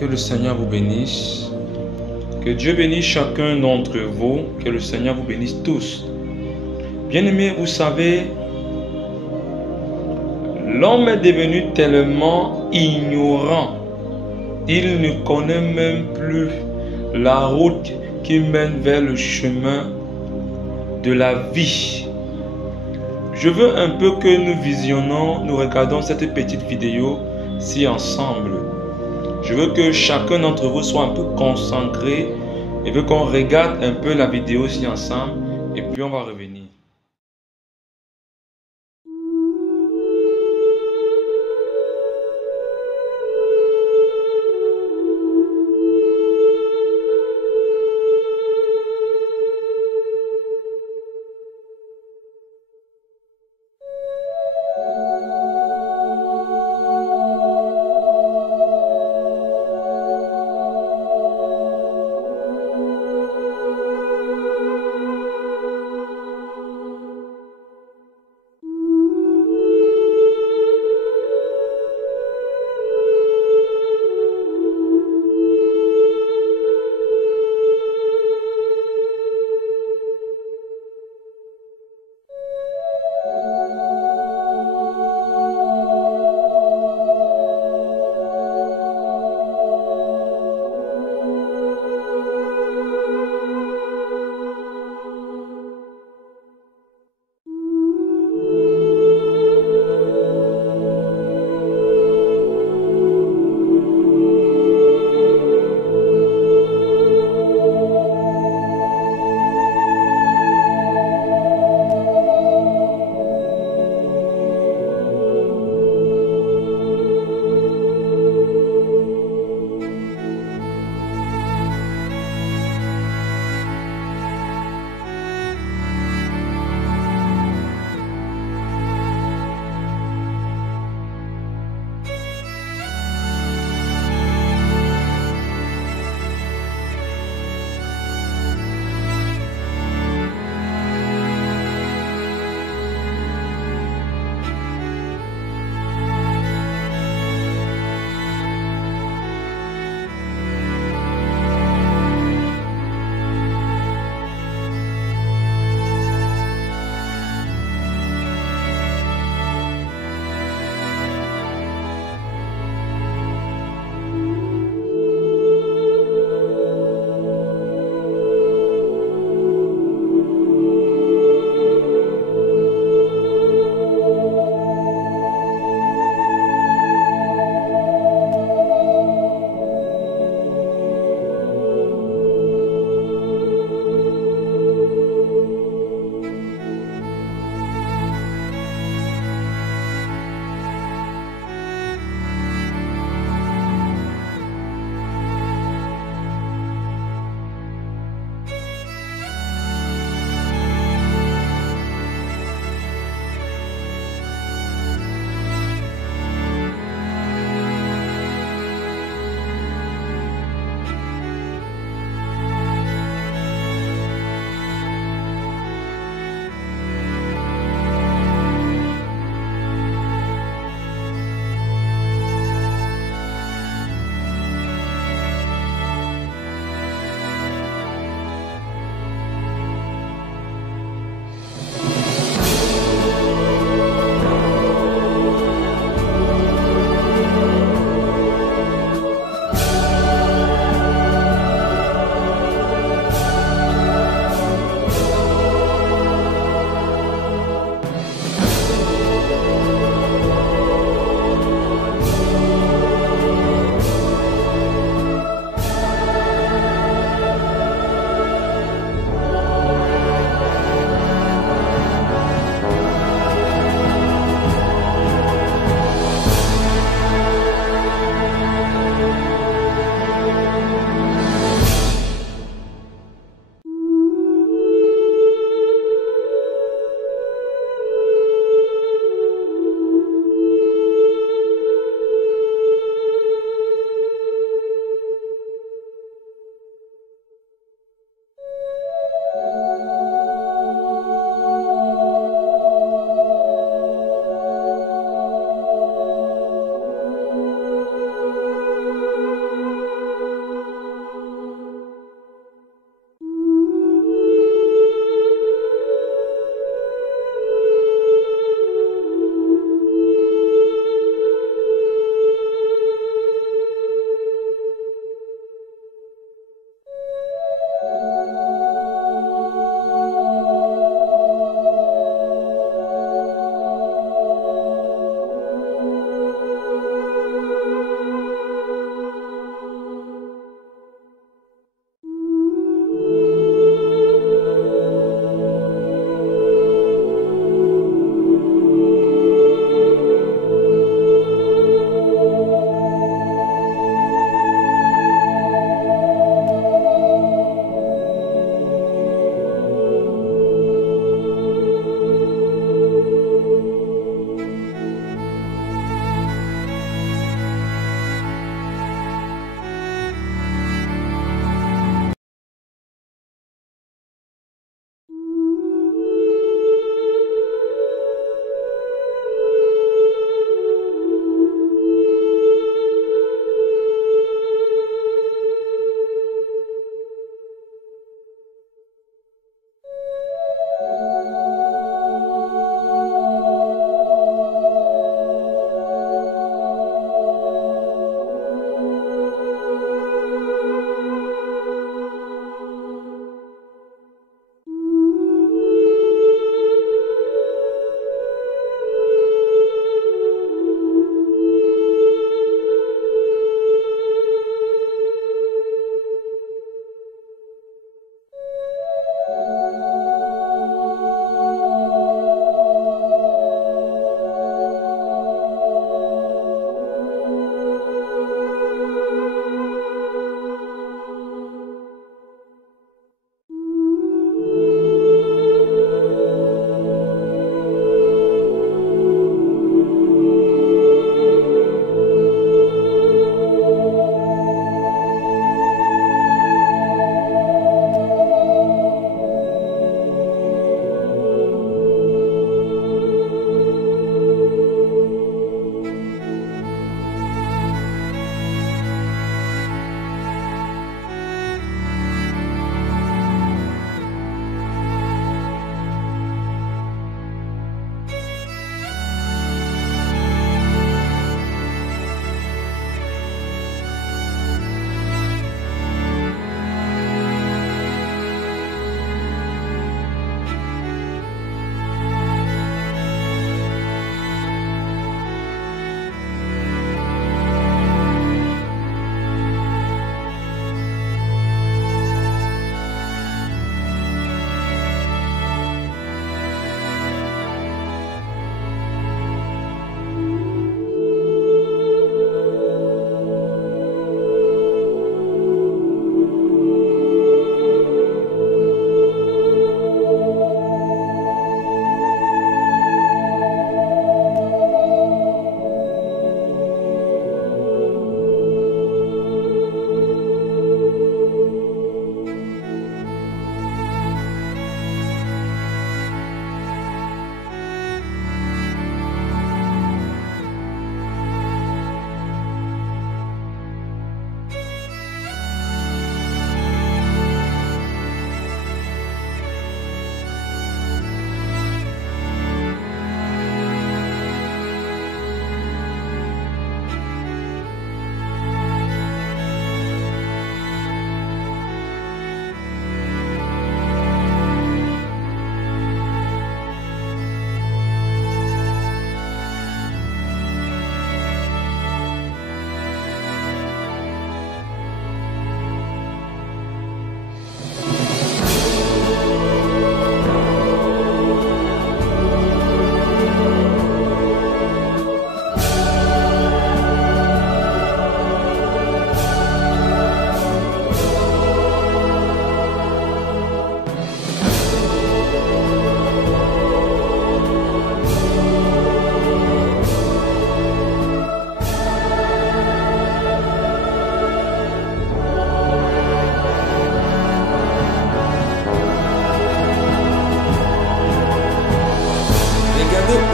Que le Seigneur vous bénisse. Que Dieu bénisse chacun d'entre vous. Que le Seigneur vous bénisse tous. Bien-aimés, vous savez, l'homme est devenu tellement ignorant. Il ne connaît même plus la route qui mène vers le chemin de la vie. Je veux un peu que nous regardons cette petite vidéo-ci ensemble. Je veux que chacun d'entre vous soit un peu concentré et veux qu'on regarde un peu la vidéo-ci ensemble et puis on va revenir.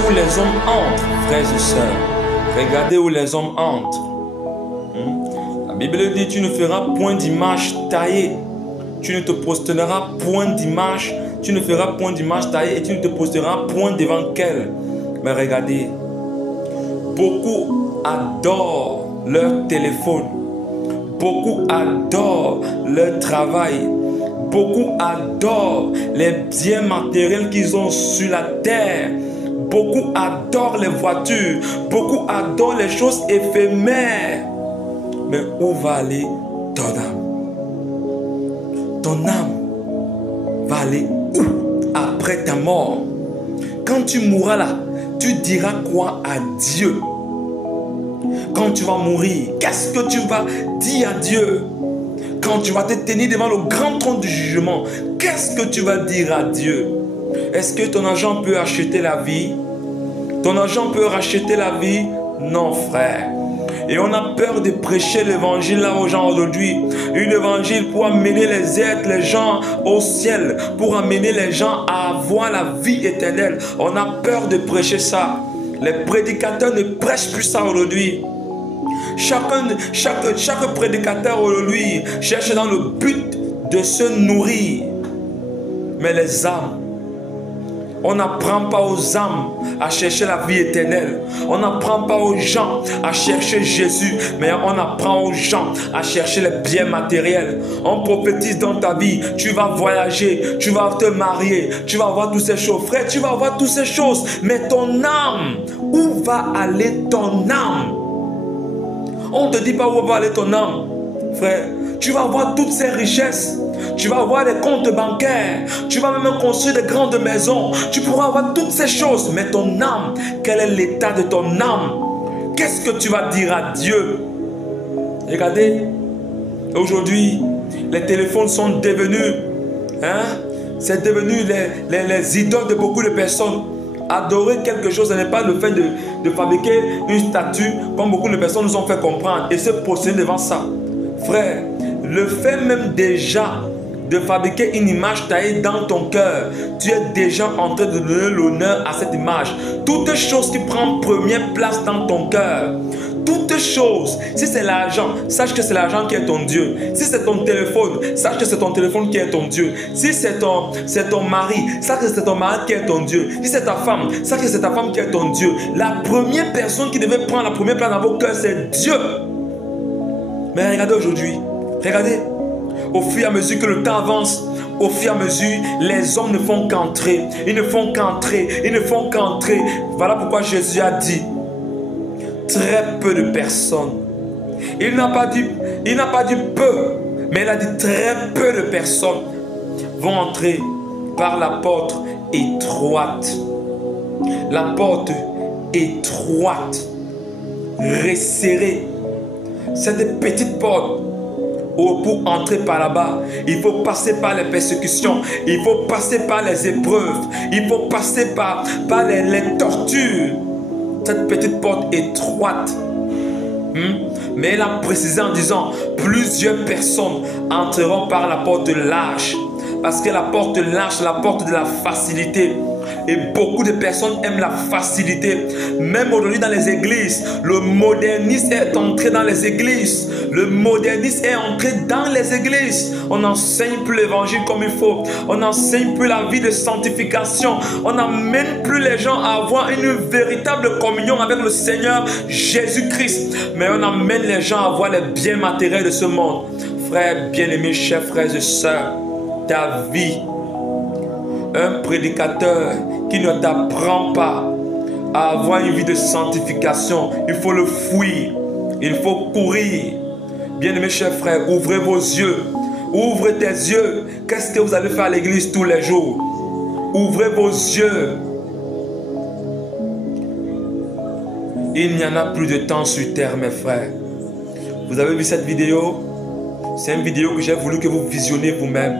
où les hommes entrent, frères et sœurs. Regardez où les hommes entrent. La Bible dit, tu ne feras point d'image taillée. Tu ne te prosterneras point d'image. Tu ne feras point d'image taillée et tu ne te posteras point devant qu'elle. Mais regardez, beaucoup adorent leur téléphone. Beaucoup adorent leur travail. Beaucoup adorent les biens matériels qu'ils ont sur la terre. Beaucoup adorent les voitures. Beaucoup adorent les choses éphémères. Mais où va aller ton âme? Ton âme va aller où après ta mort? Quand tu mourras là, tu diras quoi à Dieu? Quand tu vas mourir, qu'est-ce que tu vas dire à Dieu? Quand tu vas te tenir devant le grand trône du jugement, qu'est-ce que tu vas dire à Dieu? Est-ce que ton argent peut acheter la vie? Ton argent peut racheter la vie? Non, frère. Et on a peur de prêcher l'évangile là aux gens aujourd'hui. Une évangile pour amener les gens au ciel, pour amener les gens à avoir la vie éternelle. On a peur de prêcher ça. Les prédicateurs ne prêchent plus ça aujourd'hui. Chaque prédicateur aujourd'hui cherche dans le but de se nourrir. Mais les âmes, on n'apprend pas aux âmes à chercher la vie éternelle. On n'apprend pas aux gens à chercher Jésus, mais on apprend aux gens à chercher les biens matériels. On prophétise dans ta vie, tu vas voyager, tu vas te marier, tu vas avoir toutes ces choses. Frère, tu vas avoir toutes ces choses, mais ton âme, où va aller ton âme? On ne te dit pas où va aller ton âme, frère. Tu vas avoir toutes ces richesses. Tu vas avoir des comptes bancaires. Tu vas même construire des grandes maisons. Tu pourras avoir toutes ces choses. Mais ton âme, quel est l'état de ton âme? Qu'est-ce que tu vas dire à Dieu? Regardez, aujourd'hui, les téléphones sont devenus, c'est devenu les idoles de beaucoup de personnes. Adorer quelque chose, ce n'est pas le fait de fabriquer une statue, comme beaucoup de personnes nous ont fait comprendre, et se poser devant ça. Frère, le fait même déjà de fabriquer une image taillée dans ton cœur, tu es déjà en train de donner l'honneur à cette image. Toute chose qui prend première place dans ton cœur, toute chose, si c'est l'argent, sache que c'est l'argent qui est ton Dieu. Si c'est ton téléphone, sache que c'est ton téléphone qui est ton Dieu. Si c'est ton mari, sache que c'est ton mari qui est ton Dieu. Si c'est ta femme, sache que c'est ta femme qui est ton Dieu. La première personne qui devait prendre la première place dans vos cœurs, c'est Dieu. Mais regardez aujourd'hui, regardez, au fur et à mesure que le temps avance, au fur et à mesure, les hommes ne font qu'entrer. Ils ne font qu'entrer, ils ne font qu'entrer. Voilà pourquoi Jésus a dit, très peu de personnes. Il n'a pas dit peu, mais il a dit très peu de personnes vont entrer par la porte étroite. La porte étroite, resserrée. C'est des petites portes. Pour entrer par là-bas, il faut passer par les persécutions, il faut passer par les épreuves, il faut passer par les tortures. Cette petite porte étroite. Mais elle a précisé en disant, plusieurs personnes entreront par la porte large. Parce que la porte large, c'est la porte de la facilité. Et beaucoup de personnes aiment la facilité. Même aujourd'hui dans les églises, le modernisme est entré dans les églises. Le modernisme est entré dans les églises. On n'enseigne plus l'évangile comme il faut. On n'enseigne plus la vie de sanctification. On n'amène plus les gens à avoir une véritable communion avec le Seigneur Jésus-Christ. Mais on amène les gens à avoir les biens matériels de ce monde. Frères bien-aimés, chers frères et sœurs, ta vie, un prédicateur qui ne t'apprend pas à avoir une vie de sanctification, il faut le fuir, il faut courir. Bien-aimés chers frères, ouvrez vos yeux, ouvrez tes yeux. Qu'est-ce que vous allez faire à l'église tous les jours? Ouvrez vos yeux. Il n'y en a plus de temps sur terre, mes frères. Vous avez vu cette vidéo? C'est une vidéo que j'ai voulu que vous visionnez vous-même.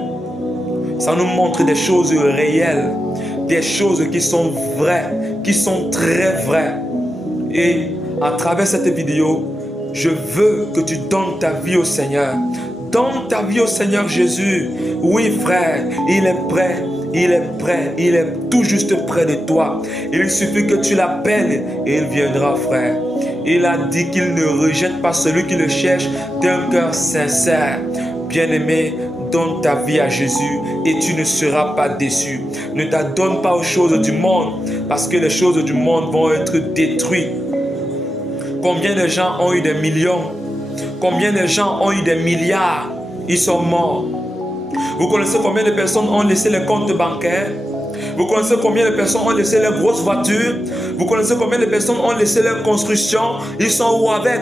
Ça nous montre des choses réelles, des choses qui sont vraies, qui sont très vraies. Et à travers cette vidéo, je veux que tu donnes ta vie au Seigneur. Donne ta vie au Seigneur Jésus. Oui frère, il est prêt. il est prêt, il est tout juste près de toi. Il suffit que tu l'appelles et il viendra, frère. Il a dit qu'il ne rejette pas celui qui le cherche d'un cœur sincère. Bien-aimé, donne ta vie à Jésus et tu ne seras pas déçu. Ne t'adonne pas aux choses du monde parce que les choses du monde vont être détruites. Combien de gens ont eu des millions? Combien de gens ont eu des milliards? Ils sont morts. Vous connaissez combien de personnes ont laissé les comptes bancaires? Vous connaissez combien de personnes ont laissé leurs grosses voitures? Vous connaissez combien de personnes ont laissé leurs constructions? Ils sont où avec?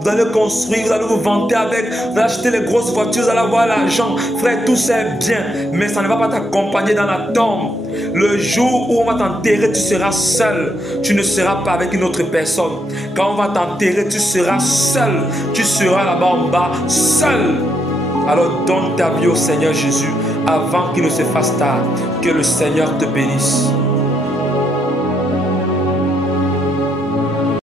Vous allez construire, vous allez vous vanter avec, vous allez acheter les grosses voitures, vous allez avoir l'argent. Frère, tout ça est bien, mais ça ne va pas t'accompagner dans la tombe. Le jour où on va t'enterrer, tu seras seul. Tu ne seras pas avec une autre personne. Quand on va t'enterrer, tu seras seul. Tu seras là-bas en bas, seul. Alors donne ta vie au Seigneur Jésus avant qu'il ne se fasse tard. Que le Seigneur te bénisse.